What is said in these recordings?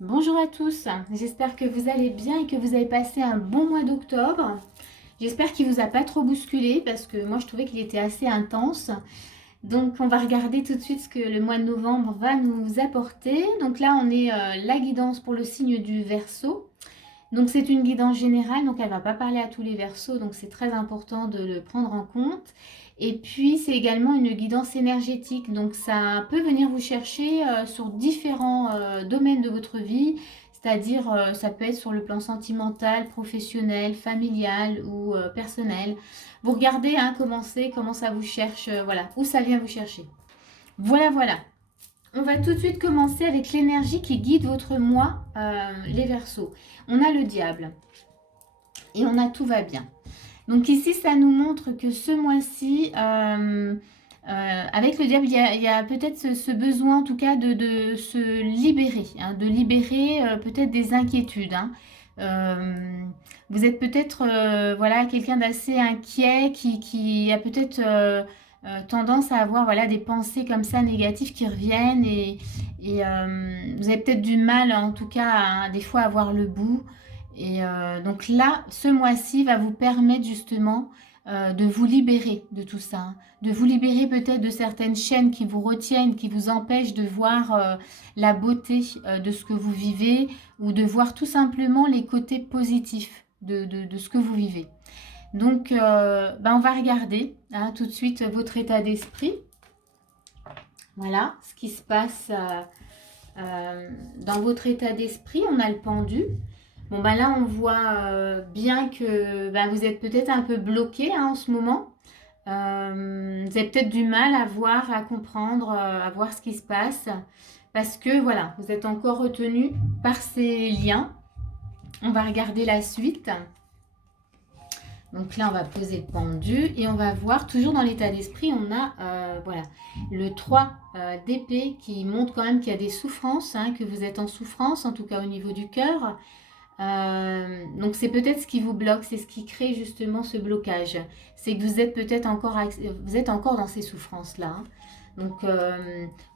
Bonjour à tous, j'espère que vous allez bien et que vous avez passé un bon mois d'octobre. J'espère qu'il ne vous a pas trop bousculé parce que moi je trouvais qu'il était assez intense. Donc on va regarder tout de suite ce que le mois de novembre va nous apporter. Donc là on est la guidance pour le signe du Verseau. Donc c'est une guidance générale, donc elle ne va pas parler à tous les Verseaux, donc c'est très important de le prendre en compte. Et puis c'est également une guidance énergétique, donc ça peut venir vous chercher sur différents domaines de votre vie, c'est-à-dire ça peut être sur le plan sentimental, professionnel, familial ou personnel. Vous regardez hein, comment ça vous cherche, voilà, où ça vient vous chercher. Voilà, voilà. On va tout de suite commencer avec l'énergie qui guide votre moi, les Verseaux. On a le diable et on a tout va bien. Donc ici, ça nous montre que ce mois-ci, avec le diable, il y a peut-être ce besoin, en tout cas, de se libérer, hein, de libérer peut-être des inquiétudes. Hein. Vous êtes peut-être voilà, quelqu'un d'assez inquiet qui a peut-être tendance à avoir voilà, des pensées comme ça négatives qui reviennent et vous avez peut-être du mal, en tout cas, des fois, à voir le bout. Et donc là, ce mois-ci va vous permettre justement de vous libérer de tout ça, hein. De vous libérer peut-être de certaines chaînes qui vous retiennent, qui vous empêchent de voir la beauté de ce que vous vivez ou de voir tout simplement les côtés positifs de ce que vous vivez. Donc, on va regarder hein, tout de suite votre état d'esprit. Voilà ce qui se passe dans votre état d'esprit. On a le pendu. Bon, ben là, on voit bien que vous êtes peut-être un peu bloqué hein, en ce moment. Vous avez peut-être du mal à voir, à comprendre, à voir ce qui se passe. Parce que voilà, vous êtes encore retenu par ces liens. On va regarder la suite. Donc là, on va poser le pendu et on va voir, toujours dans l'état d'esprit, on a voilà, le 3 d'épée qui montre quand même qu'il y a des souffrances, hein, que vous êtes en souffrance, en tout cas au niveau du cœur. Donc c'est peut-être ce qui vous bloque, c'est ce qui crée justement ce blocage. C'est que vous êtes peut-être encore dans ces souffrances-là. Hein. Donc,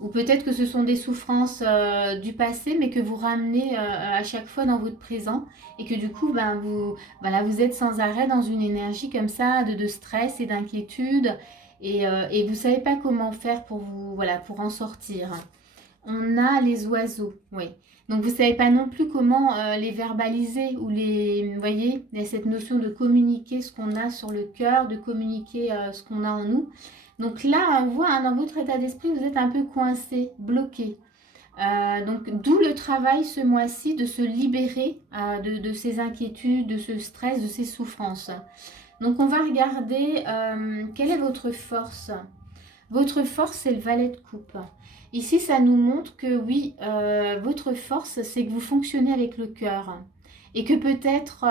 ou peut-être que ce sont des souffrances du passé, mais que vous ramenez à chaque fois dans votre présent et que du coup, vous êtes sans arrêt dans une énergie comme ça de stress et d'inquiétude et vous ne savez pas comment faire pour pour en sortir. On a les oiseaux, oui. Donc vous ne savez pas non plus comment les verbaliser ou vous voyez, il y a cette notion de communiquer ce qu'on a sur le cœur, de communiquer ce qu'on a en nous. Donc là, on voit hein, dans votre état d'esprit, vous êtes un peu coincé, bloqué. Donc d'où le travail ce mois-ci de se libérer de ces inquiétudes, de ce stress, de ces souffrances. Donc on va regarder quelle est votre force. Votre force, c'est le valet de coupe. Ici, ça nous montre que oui, votre force, c'est que vous fonctionnez avec le cœur. Et que peut-être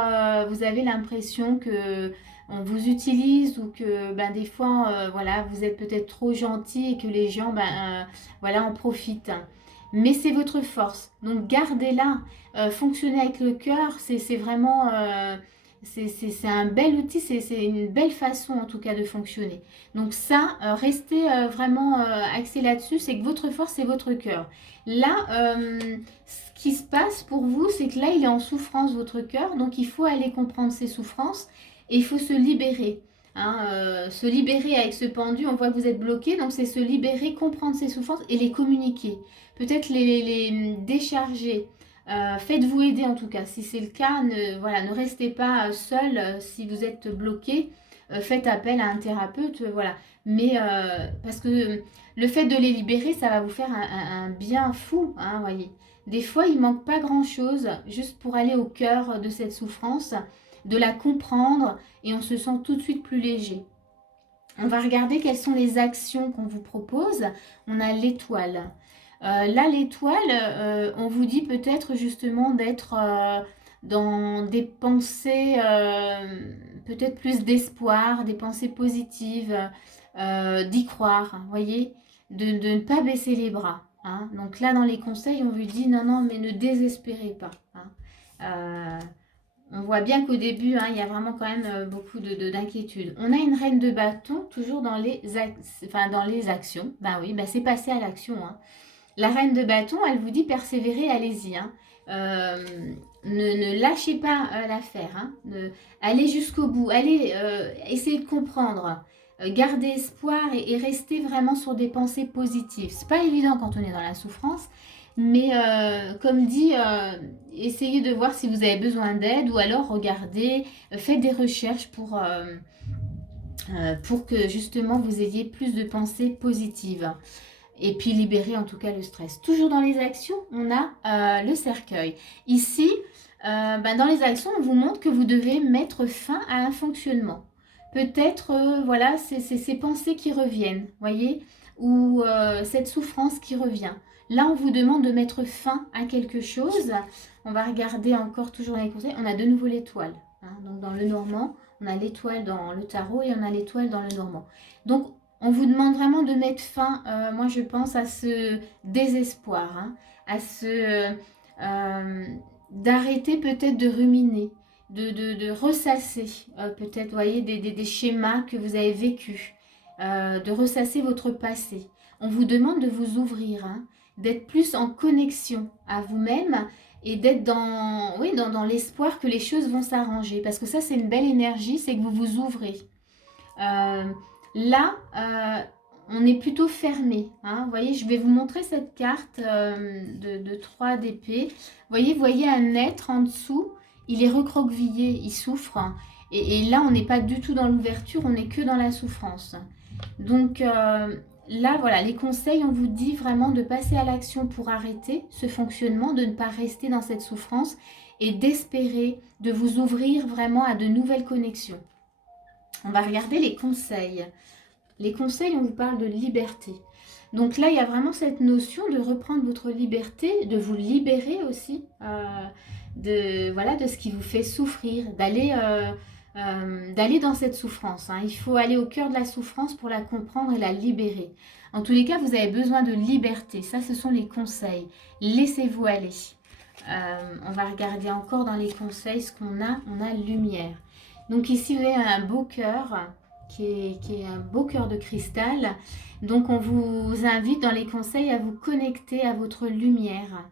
vous avez l'impression que on vous utilise ou que des fois, voilà, vous êtes peut-être trop gentil et que les gens voilà, en profitent. Mais c'est votre force. Donc gardez-la. Fonctionner avec le cœur, c'est vraiment... c'est un bel outil, c'est une belle façon en tout cas de fonctionner. Donc ça, restez vraiment axé là-dessus, c'est que votre force, c'est votre cœur. Là, ce qui se passe pour vous, c'est que là, il est en souffrance, votre cœur, donc il faut aller comprendre ses souffrances et il faut se libérer. Hein, se libérer avec ce pendu, on voit que vous êtes bloqué, donc c'est se libérer, comprendre ses souffrances et les communiquer. Peut-être les décharger. Faites-vous aider en tout cas. Si c'est le cas, ne restez pas seul si vous êtes bloqué. Faites appel à un thérapeute, voilà. Mais parce que le fait de les libérer, ça va vous faire un bien fou, hein, voyez. Des fois, il manque pas grand-chose juste pour aller au cœur de cette souffrance, de la comprendre et on se sent tout de suite plus léger. On va regarder quelles sont les actions qu'on vous propose. On a l'étoile. Là, l'étoile, on vous dit peut-être justement d'être dans des pensées, peut-être plus d'espoir, des pensées positives, d'y croire, vous voyez, de ne pas baisser les bras. Hein. Donc là, dans les conseils, on vous dit non, non, mais ne désespérez pas. Hein. On voit bien qu'au début, hein, il y a vraiment quand même beaucoup d'inquiétude. On a une reine de bâton toujours dans dans les actions. Ben oui, c'est passé à l'action. Hein. La reine de bâton, elle vous dit persévérer, allez-y. Hein. Euh, ne lâchez pas l'affaire, hein. Allez jusqu'au bout, allez essayer de comprendre, gardez espoir et restez vraiment sur des pensées positives. C'est pas évident quand on est dans la souffrance, mais comme dit, essayez de voir si vous avez besoin d'aide ou alors regardez, faites des recherches pour que justement vous ayez plus de pensées positives. Et puis libérer en tout cas le stress. Toujours dans les actions, on a le cercueil. Ici, dans les actions, on vous montre que vous devez mettre fin à un fonctionnement. Peut-être, voilà, c'est ces pensées qui reviennent, voyez, ou cette souffrance qui revient. Là, on vous demande de mettre fin à quelque chose. On va regarder encore toujours dans les conseils. On a de nouveau l'étoile. Hein. Donc dans le normand, on a l'étoile dans le tarot et on a l'étoile dans le normand. Donc on vous demande vraiment de mettre fin, moi je pense, à ce désespoir, hein, à ce d'arrêter peut-être de ruminer, de ressasser peut-être, voyez, des schémas que vous avez vécus, de ressasser votre passé. On vous demande de vous ouvrir, hein, d'être plus en connexion à vous-même et d'être dans, oui, dans l'espoir que les choses vont s'arranger. Parce que ça, c'est une belle énergie, c'est que vous vous ouvrez. Euh, Là, on est plutôt fermé. Hein. Vous voyez, je vais vous montrer cette carte de 3 d'épée. Vous voyez un être en dessous, il est recroquevillé, il souffre. Et là, on n'est pas du tout dans l'ouverture, on n'est que dans la souffrance. Donc là, voilà, les conseils, on vous dit vraiment de passer à l'action pour arrêter ce fonctionnement, de ne pas rester dans cette souffrance et d'espérer, de vous ouvrir vraiment à de nouvelles connexions. On va regarder les conseils. Les conseils, on vous parle de liberté. Donc là, il y a vraiment cette notion de reprendre votre liberté, de vous libérer aussi de ce qui vous fait souffrir, d'aller dans cette souffrance. Hein. Il faut aller au cœur de la souffrance pour la comprendre et la libérer. En tous les cas, vous avez besoin de liberté. Ça, ce sont les conseils. Laissez-vous aller. On va regarder encore dans les conseils ce qu'on a. On a lumière. Donc ici, vous avez un beau cœur qui est un beau cœur de cristal. Donc on vous invite dans les conseils à vous connecter à votre lumière.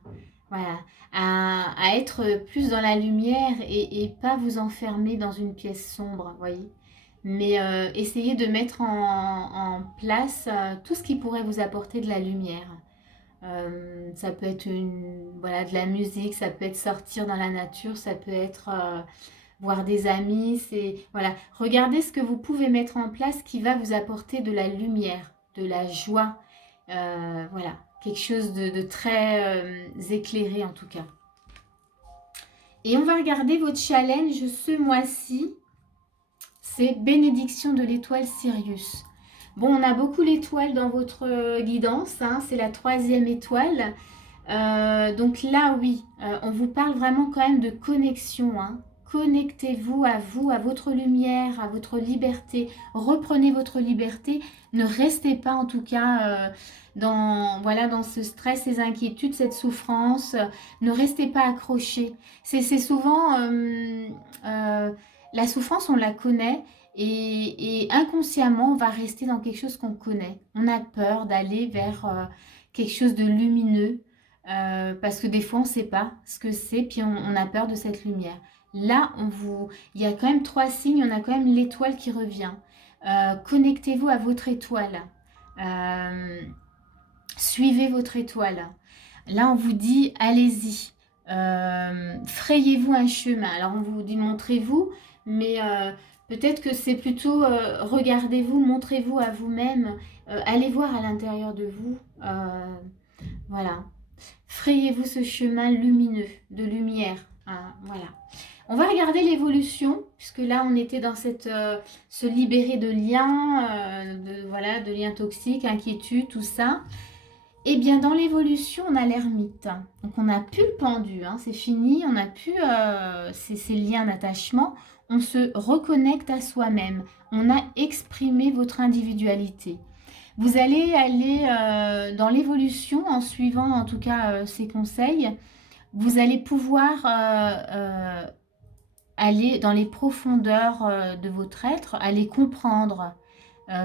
Voilà, à être plus dans la lumière et pas vous enfermer dans une pièce sombre, voyez. Mais essayez de mettre en place tout ce qui pourrait vous apporter de la lumière. Ça peut être de la musique, ça peut être sortir dans la nature, ça peut être voir des amis. Voilà, regardez ce que vous pouvez mettre en place qui va vous apporter de la lumière, de la joie. Voilà, quelque chose de très éclairé en tout cas. Et on va regarder votre challenge ce mois-ci. C'est bénédiction de l'étoile Sirius. Bon, on a beaucoup l'étoile dans votre guidance, hein, c'est la 3e étoile. Donc là, oui, on vous parle vraiment quand même de connexion. Hein. Connectez-vous, à votre lumière, à votre liberté. Reprenez votre liberté. Ne restez pas en tout cas dans ce stress, ces inquiétudes, cette souffrance. Ne restez pas accrochés. C'est souvent... la souffrance, on la connaît. Et inconsciemment, on va rester dans quelque chose qu'on connaît. On a peur d'aller vers quelque chose de lumineux parce que des fois, on ne sait pas ce que c'est, puis on a peur de cette lumière. Là, il y a quand même 3 signes, on a quand même l'étoile qui revient. Connectez-vous à votre étoile. Suivez votre étoile. Là, on vous dit, allez-y. Frayez-vous un chemin. Alors, on vous dit, montrez-vous, mais... peut-être que c'est plutôt regardez-vous, montrez-vous à vous-même, allez voir à l'intérieur de vous. Voilà. Frayez-vous ce chemin lumineux, de lumière. Voilà. On va regarder l'évolution, puisque là on était dans se libérer de liens, de liens toxiques, inquiétudes, tout ça. Et bien dans l'évolution, on a l'ermite. Donc on n'a plus le pendu, hein, c'est fini, on n'a plus ces liens d'attachement. On se reconnecte à soi-même. On a exprimé votre individualité. Vous allez aller dans l'évolution en suivant en tout cas ces conseils. Vous allez pouvoir aller dans les profondeurs de votre être, aller comprendre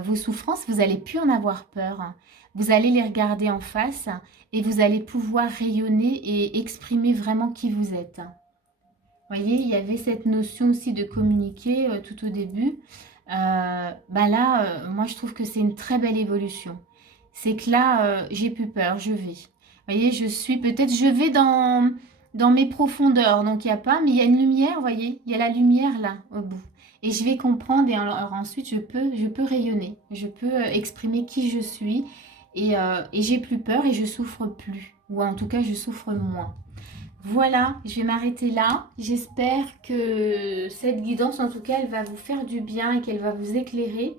vos souffrances, vous n'allez plus en avoir peur. Vous allez les regarder en face et vous allez pouvoir rayonner et exprimer vraiment qui vous êtes. Vous voyez, il y avait cette notion aussi de communiquer tout au début. Bah là, moi, je trouve que c'est une très belle évolution. C'est que là, j'ai plus peur, je vais. Vous voyez, je vais dans mes profondeurs. Donc, il n'y a pas, mais il y a une lumière, vous voyez, il y a la lumière là, au bout. Et je vais comprendre et alors ensuite, je peux rayonner. Je peux exprimer qui je suis et j'ai plus peur et je souffre plus. Ou en tout cas, je souffre moins. Voilà, je vais m'arrêter là. J'espère que cette guidance, en tout cas, elle va vous faire du bien et qu'elle va vous éclairer.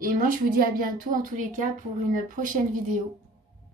Et moi, je vous dis à bientôt, en tous les cas, pour une prochaine vidéo.